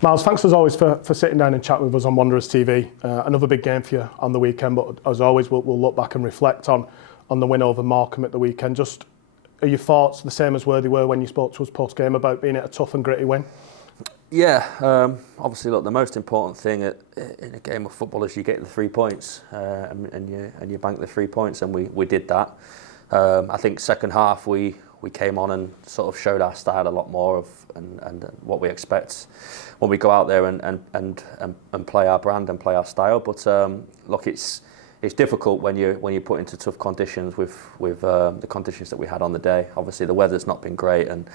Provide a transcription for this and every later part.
Miles, thanks as always for sitting down and chatting with us on Wanderers TV. Another big game for you on the weekend, but as always, we'll look back and reflect on the win over Morecambe at the weekend. Just, are your thoughts the same as where they were when you spoke to us post-game about being a tough and gritty win? Yeah, obviously, look, the most important thing in a game of football is you get the 3 points and you bank the 3 points, and we did that. I think second half we came on and sort of showed our style a lot more and what we expect when we go out there and play our brand and play our style. But look, it's difficult when you put into tough conditions with the conditions that we had on the day. Obviously, the weather's not been great, and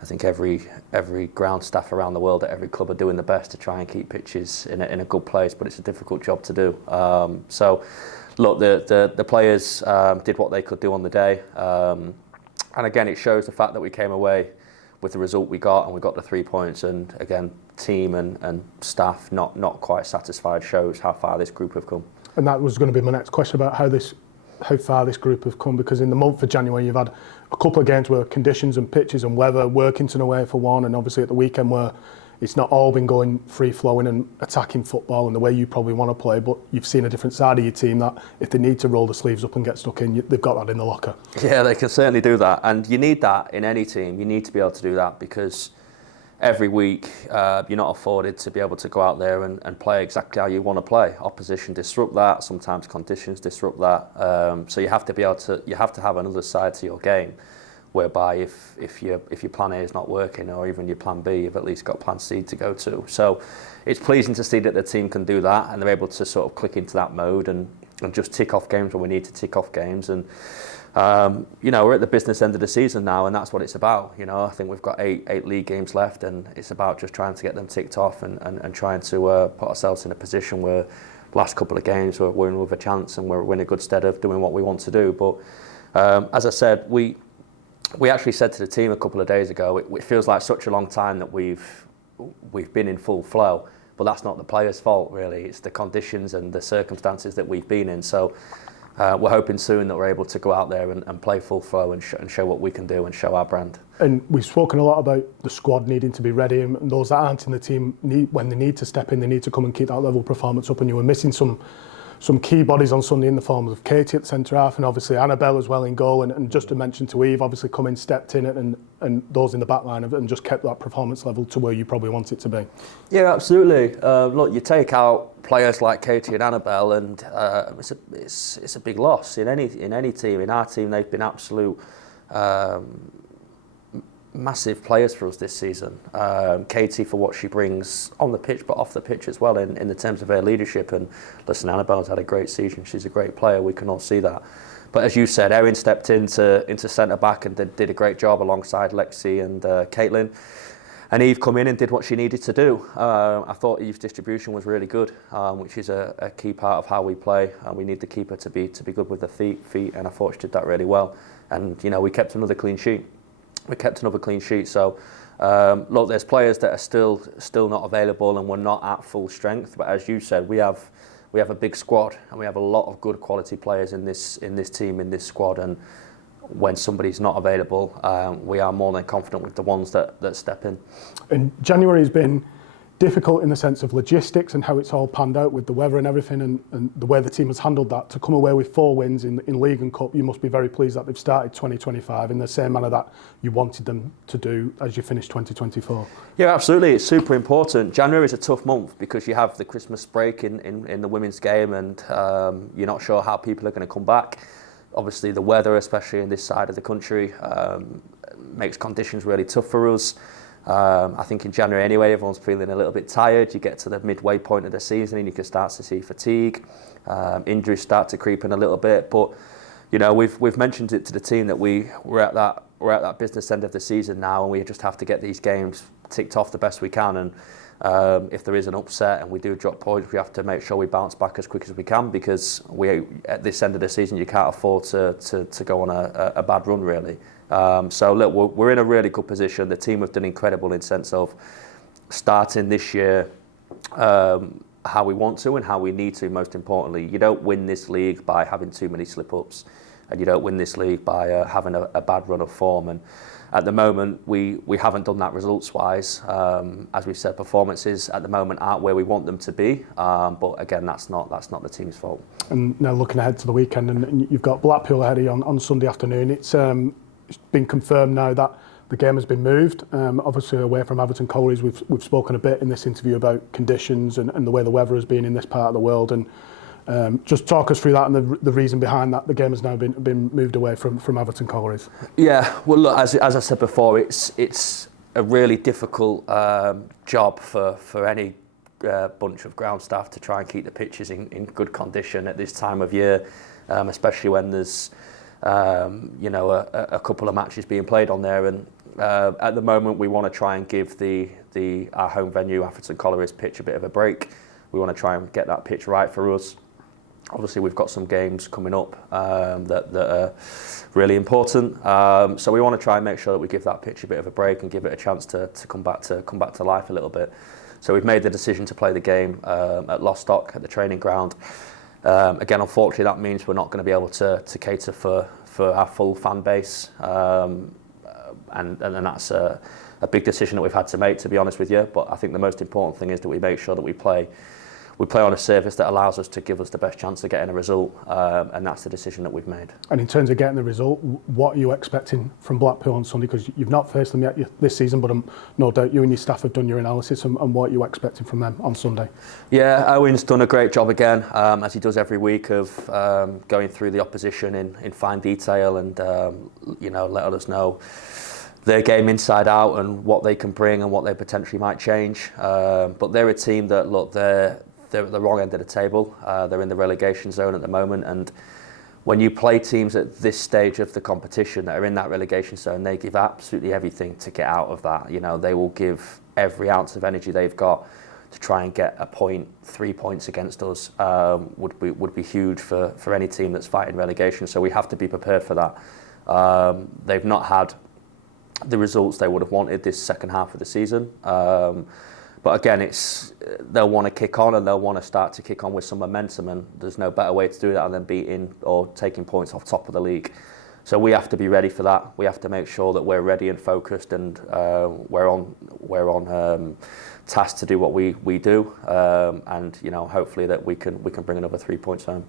I think every ground staff around the world at every club are doing the best to try and keep pitches in a good place. But it's a difficult job to do. So, look, the players did what they could do on the day. And again, it shows the fact that we came away with the result we got, and we got the 3 points. And again, team and staff not quite satisfied shows how far this group have come. And that was going to be my next question about how far this group have come, because in the month of January you've had a couple of games where conditions and pitches and weather, Workington away for one, and obviously at the weekend where it's not all been going free-flowing and attacking football in the way you probably want to play, but you've seen a different side of your team that if they need to roll the sleeves up and get stuck in, they've got that in the locker. Yeah, they can certainly do that, and you need that in any team. You need to be able to do that because every week you're not afforded to be able to go out there and play exactly how you want to play. Opposition disrupt that, sometimes conditions disrupt that. So you have to have another side to your game, whereby if your plan A is not working, or even your plan B, you've at least got plan C to go to. So it's pleasing to see that the team can do that, and they're able to sort of click into that mode and just tick off games when we need to tick off games. And we're at the business end of the season now, and that's what it's about. I think we've got eight league games left, and it's about just trying to get them ticked off and trying to put ourselves in a position where last couple of games we're in with a chance and we're in a good stead of doing what we want to do. But as I said, we actually said to the team a couple of days ago, it feels like such a long time that we've been in full flow, but that's not the players' fault really. It's the conditions and the circumstances that we've been in. So we're hoping soon that we're able to go out there and play full flow and show what we can do and show our brand. And we've spoken a lot about the squad needing to be ready, and those that aren't in the team, when they need to step in, they need to come and keep that level of performance up. And you were missing some key bodies on Sunday in the form of Katie at centre half, and obviously Annabelle as well in goal, and just to mention to Eve, obviously come in, stepped in, and those in the back line and just kept that performance level to where you probably want it to be. Yeah, absolutely. Look, you take out players like Katie and Annabelle, and it's a big loss in any team. In our team, they've been absolute massive players for us this season. Katie for what she brings on the pitch, but off the pitch as well in the terms of her leadership. And listen, Annabelle's had a great season. She's a great player. We can all see that. But as you said, Erin stepped into centre back and did a great job alongside Lexi and Caitlin. And Eve come in and did what she needed to do. I thought Eve's distribution was really good, which is a key part of how we play. We need the keeper to be good with the feet, and I thought she did that really well. And we kept another clean sheet. So look, there's players that are still not available, and we're not at full strength. But as you said, we have a big squad, and we have a lot of good quality players in this team, in this squad. And when somebody's not available, we are more than confident with the ones that step in. And January has been difficult in the sense of logistics and how it's all panned out with the weather and everything, and the way the team has handled that. To come away with 4 wins in League and Cup, you must be very pleased that they've started 2025 in the same manner that you wanted them to do as you finish 2024. Yeah, absolutely. It's super important. January is a tough month because you have the Christmas break in the women's game, and you're not sure how people are going to come back. Obviously, the weather, especially in this side of the country, makes conditions really tough for us. I think in January anyway, everyone's feeling a little bit tired. You get to the midway point of the season and you can start to see fatigue. Injuries start to creep in a little bit. But, we've mentioned it to the team that we're at that business end of the season now, and we just have to get these games ticked off the best we can. And if there is an upset and we do drop points, we have to make sure we bounce back as quick as we can, because at this end of the season, you can't afford to go on a bad run, really. So look, we're in a really good position. The team have done incredible in sense of starting this year how we want to and how we need to. Most importantly, you don't win this league by having too many slip-ups. and you don't win this league by having a bad run of form. And at the moment, we haven't done that results-wise. As we said, performances at the moment aren't where we want them to be. But again, that's not the team's fault. And now looking ahead to the weekend, and you've got Blackpool ahead of you on Sunday afternoon. It's been confirmed now that the game has been moved, obviously away from Everton Collieries. We've spoken a bit in this interview about conditions and the way the weather has been in this part of the world. And just talk us through that and the reason behind that. The game has now been moved away from Everton Collieries. Yeah, well, look, as I said before, it's a really difficult job for any bunch of ground staff to try and keep the pitches in good condition at this time of year, especially when there's a couple of matches being played on there. And at the moment, we want to try and give our home venue, Everton Collieries pitch, a bit of a break. We want to try and get that pitch right for us. Obviously, we've got some games coming up that are really important. So we want to try and make sure that we give that pitch a bit of a break and give it a chance to come back to life a little bit. So we've made the decision to play the game at Lostock at the training ground. Again, unfortunately, that means we're not going to be able to cater for our full fan base, and that's a big decision that we've had to make, to be honest with you. But I think the most important thing is that we make sure that we play on a surface that allows us to give us the best chance of getting a result, and that's the decision that we've made. And in terms of getting the result, what are you expecting from Blackpool on Sunday? Because you've not faced them yet this season, but no doubt you and your staff have done your analysis and what are you expecting from them on Sunday? Yeah, Owen's done a great job again, as he does every week, of going through the opposition in fine detail and letting us know their game inside out and what they can bring and what they potentially might change. But they're a team that, look, they're at the wrong end of the table. They're in the relegation zone at the moment, and when you play teams at this stage of the competition that are in that relegation zone, they give absolutely everything to get out of that. They will give every ounce of energy they've got to try and get a point. 3 points against us would be huge for any team that's fighting relegation. So we have to be prepared for that. They've not had the results they would have wanted this second half of the season. But again, they'll want to kick on and they'll want to start to kick on with some momentum, and there's no better way to do that than beating or taking points off top of the league. So we have to be ready for that. We have to make sure that we're ready and focused, and we're on task to do what we do, and hopefully that we can bring another 3 points home.